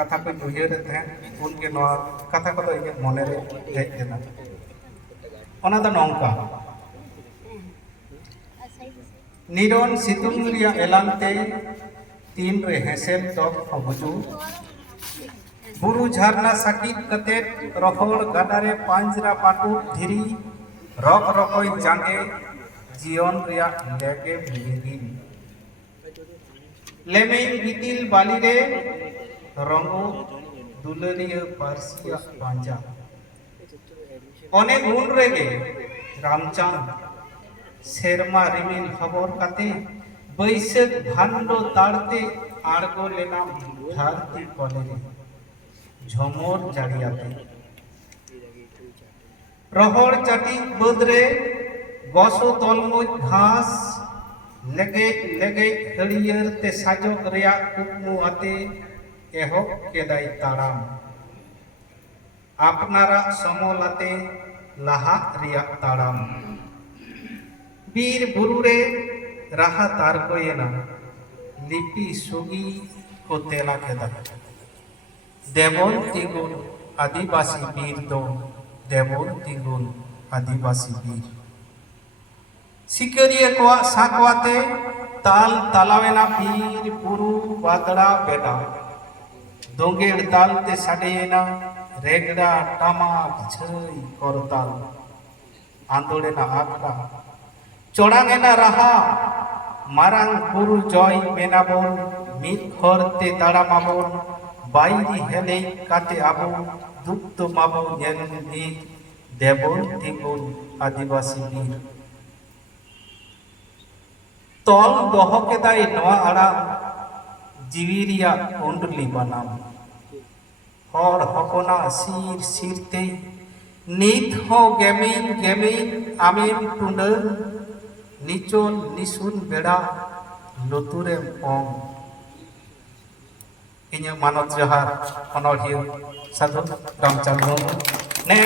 कथा को उयर उनके कथा को इन मने हेजना ओना दो नौका निरन सितुंग रिया एलांते तीन रे हेसेल टॉप हबुजु बुरु झरना साकित कते रखोड़ गदारे पांजरा पाटू धीरी रक रकोय जांगे जीवन रिया लेके बिगिन लेमेन गितिल बाली रे रंगो दुलरिया पारसिया पांजा अनेक गुण रेगे रामचंद शेरमा रिमिल खबर काते बैसक भांडो ताड़ते आड़गो लेना धरती कोले झमोर जाड़ियाते प्रहर चाटी बदरे गसो तलमुज घास लगे लगे हरियर ते साजक रिया कुकमु आते एहब केदाई ताड़ाम आपनारा समोलाते लाहा रिया ताड़ाम बीर बुरुरे राहा तारकोयेना लिपि सुगी को तेला केदा देवन तिगुन आदिवासी बीर दो देवन तिगुन आदिवासी बीर सिकरिया को साकवाते ताल तालावेना बीर पुरु वादड़ा बेटा दोंगेड़ ताल ते साडेना रेगड़ा टामाक छई करताल आंदोड़ेना आखड़ा चोड़ांगेना रहा मारांग पुरु जय मेनाबोन मित हरते ताड़ामाबोन बाइरी हेले काते आबो दुप्त माबो नेल बीर देवन तिगुन आदिवासी बीर तल दह केदाई नवा आड़ा जीविरिया कुंडली बनाम हर हपना सिर सिरते नित हो गेमिन गेमिन आमिन टुंडर निचोल निसुन बेड़ा लुतुरे ओम इन्हें मानव जहार अनोढ़िया साधु रामचंद्र ने